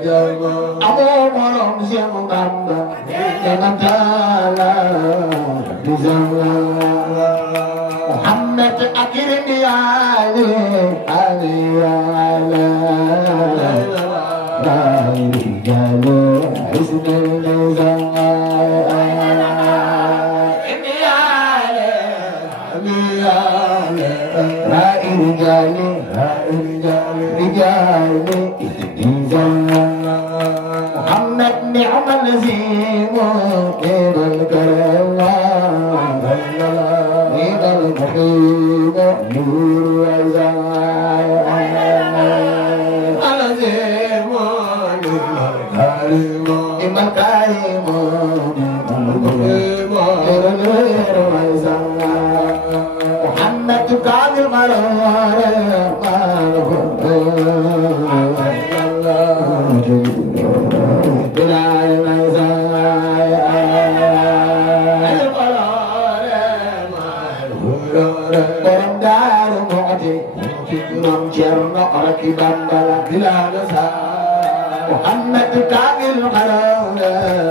Amo morom siang bamba Jangan tala Muhammad akhirnya Ali ala La rijalu Isnil nizam محمد نعم النزيم غير الكرم غير المحيط نور وزايا النزيم إما الكريم غير وزايا محمد كامل مرار محمد كامل محمد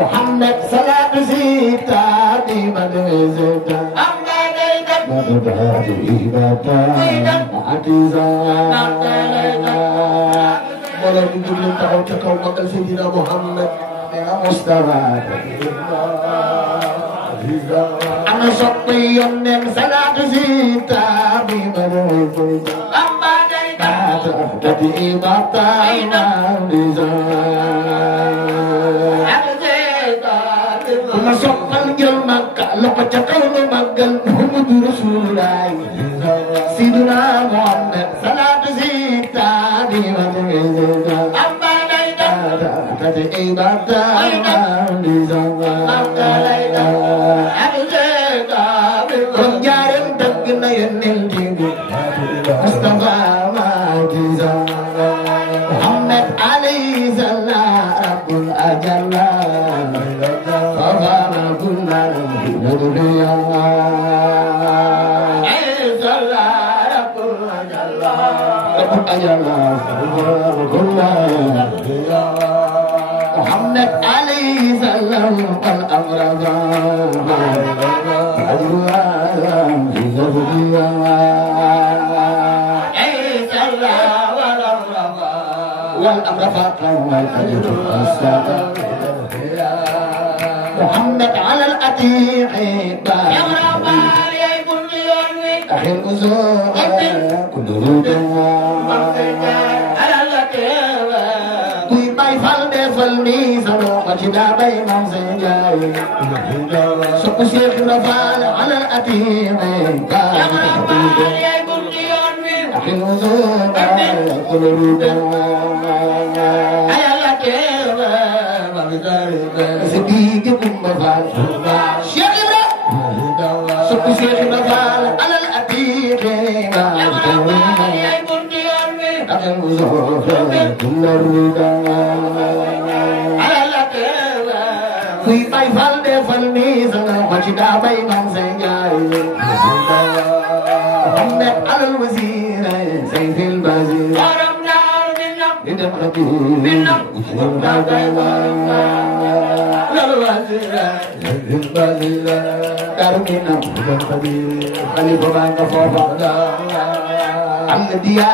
محمد صلاة زيتا بمن زيتا Malam itu dia tahu cakap makan Sayyidina Muhammad Mustafa Ana Sopion dan Salat Zita Bimar Jadi ibadah masuk panggil maka lepas cakap magal Muhammad Rasulullah Sidina Muhammad Salat Zita Bimar Jadi ibadah penjaring terkena yang tinggi Mustafa Muhammad Ali Zallah Rabbul Ajalla Fafara Kullar Nurriya Zallah Rabbul Ajalla Rabbul Ajalla Fafara Kullar Nurriya Muhammad Ali Zallah Al-Amraza Al-Alam Nurriya والأمر فاقا والأجر السابق محمد على الأتيق يا مرحبا يا ابن ديواني أخي الأزور كل رودة على الأتيق كوي باي فالدي فالمي سنوك جدا باي منزجاي سوك سيخ نفال على الأتيق يا مرحبا يا ابن ديواني أخي الأزور كل رودة sedikit membafal Syekh Ibrahim suku Syekh Ibrahim alal atiq ya ibun diami akan uzur kullar rida alal atiq kui bai fal de fal ni sana majda bai man senjai Muhammad alal wazir sayfil bazir Indah hati, indah Karmina bukan kabir, kali berbangga fafada. Dia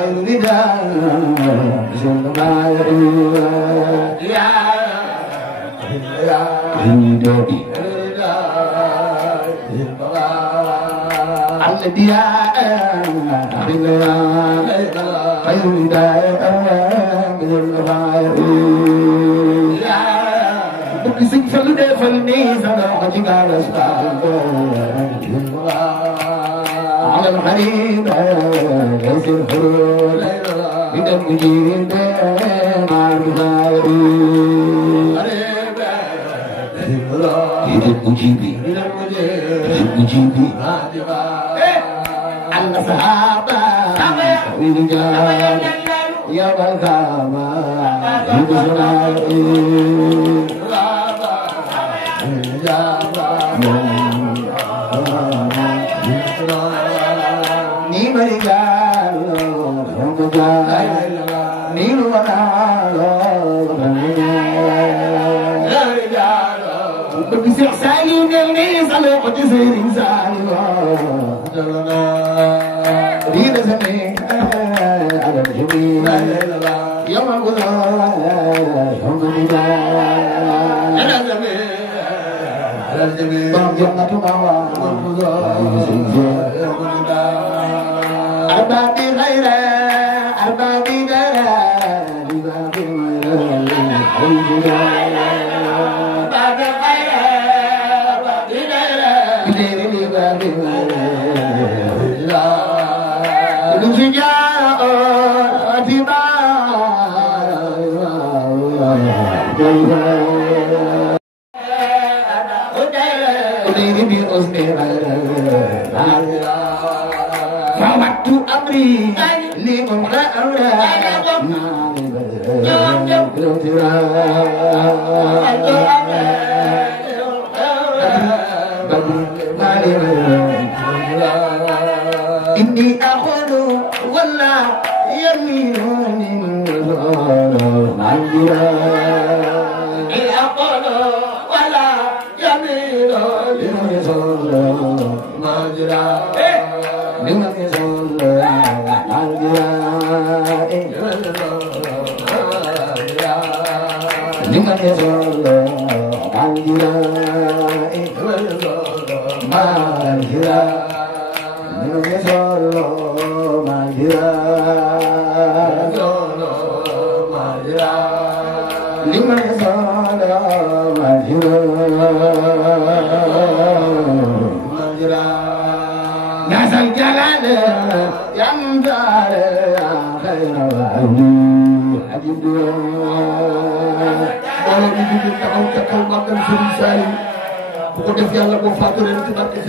خير رداء جل ما يعود يا الذي يا خير رداء جل ما يعود بكسك فلده فلنيزا وجعل اسباب على الحريم ليس الحرور من المجيب مع الغارين إلى المجيب على الصحابة ورجال يا مكاما يبزنائي إني أخذ ولا يمينني أخذ ولا يمينني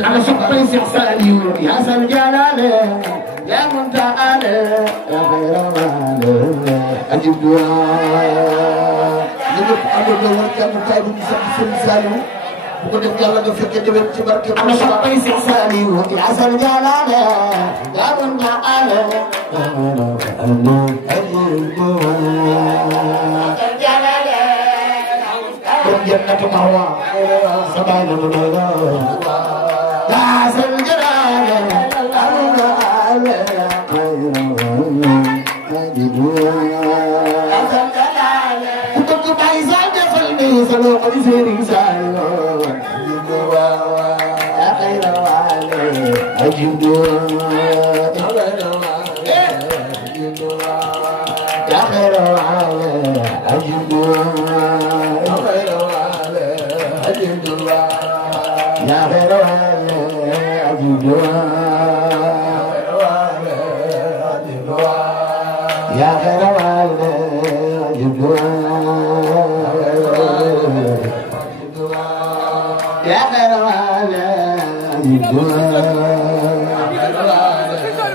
أنا شقي سحسالي يا سل جلاله يا منتعال يا خير مال أجيب دعاء نجيب أبو دور كم تايب سحسالي بقول يلا نفك جبل تبارك أنا شقي سحسالي يا سل جلاله يا منتعال يا خير مال أجيب دعاء جنة مهوى سبحان الله يا سلجلال الله خير مجد كنت بعيسى جفلني سلو قدسي رسال يا خير مجد يا خير مجد يا خير أجيب يا خير أجيب يا خير أجيب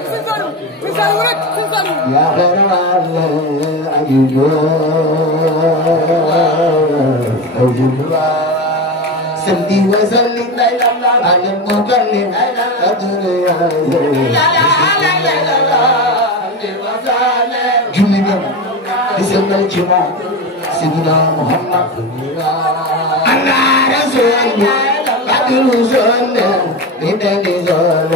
يا خير أجيب سلي وسلم على المكلم الدنيا جميل بسم الجمال سيدنا محمد على رسول عبد الرسول بدل زول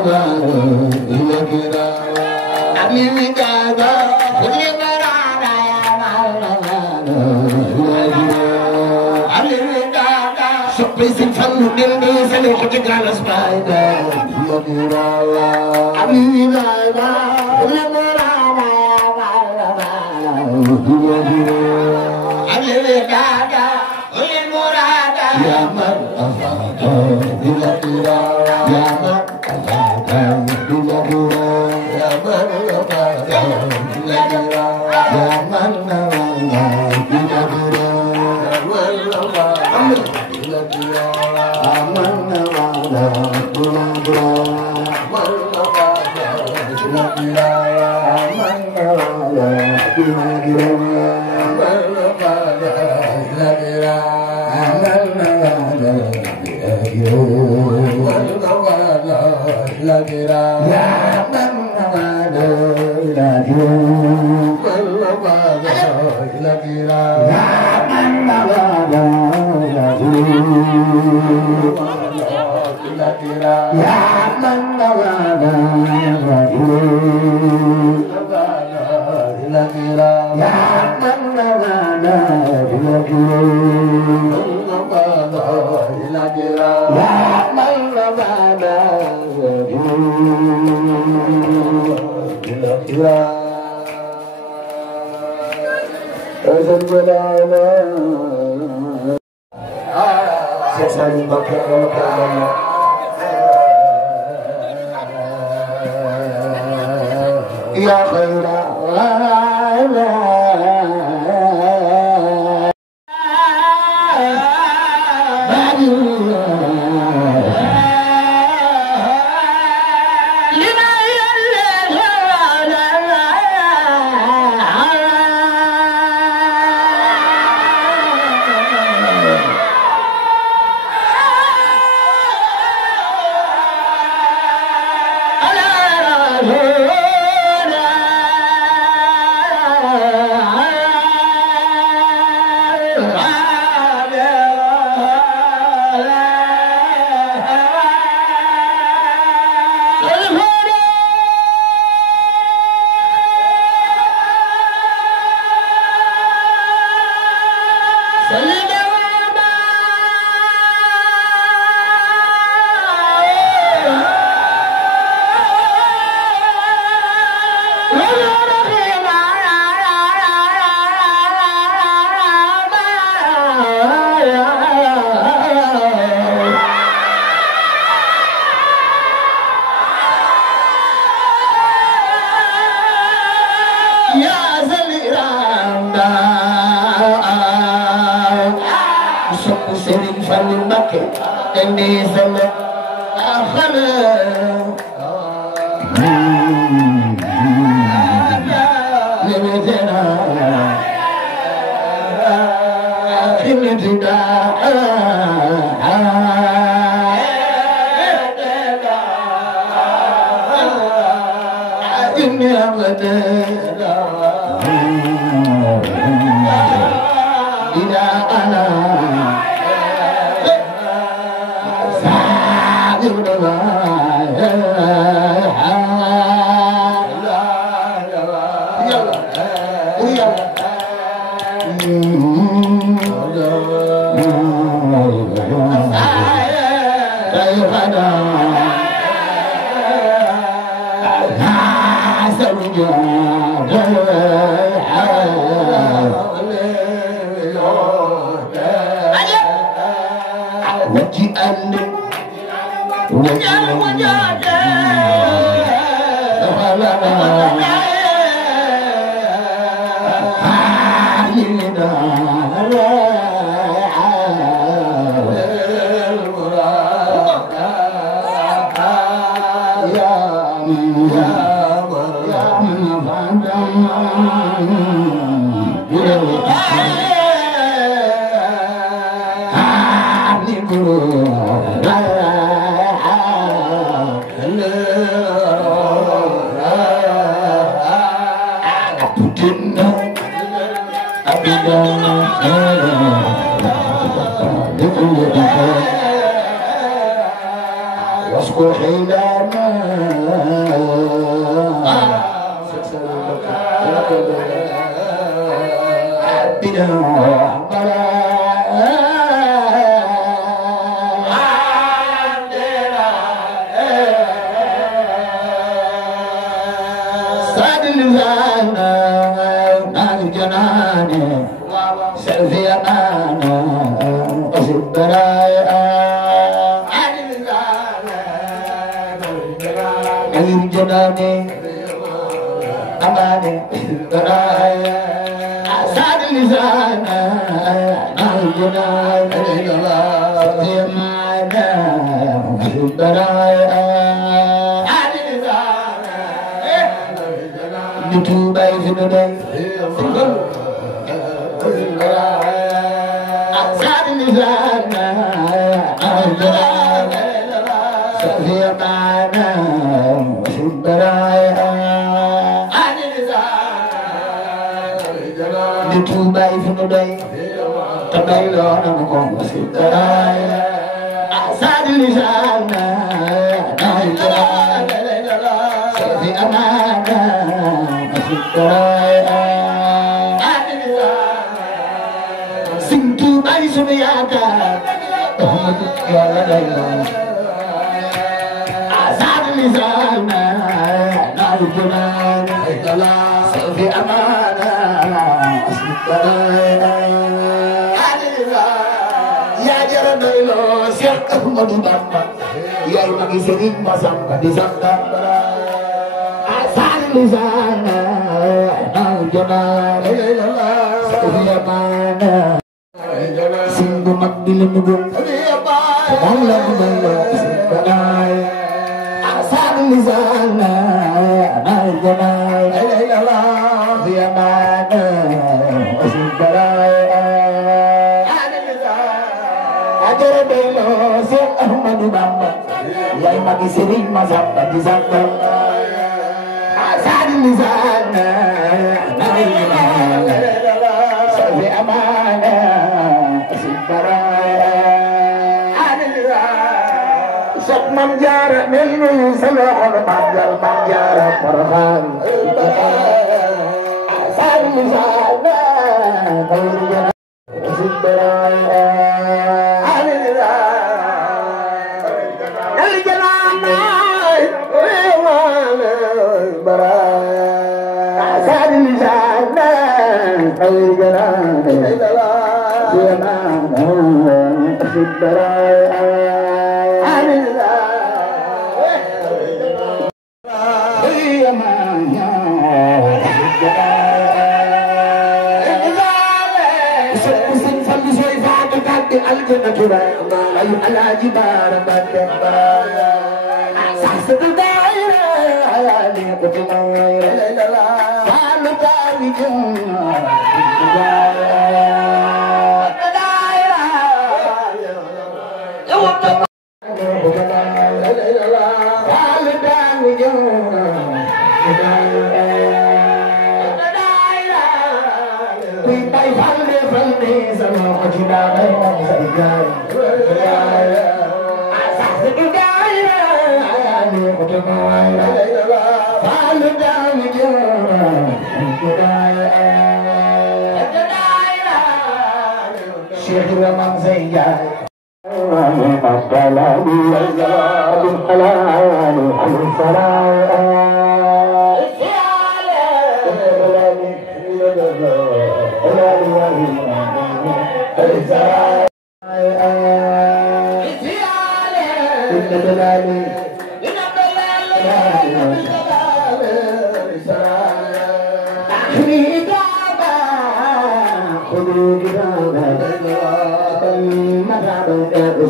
Abli Surprising fun, din din sa loko de galas baida. Hãy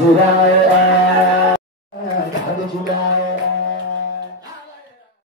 subscribe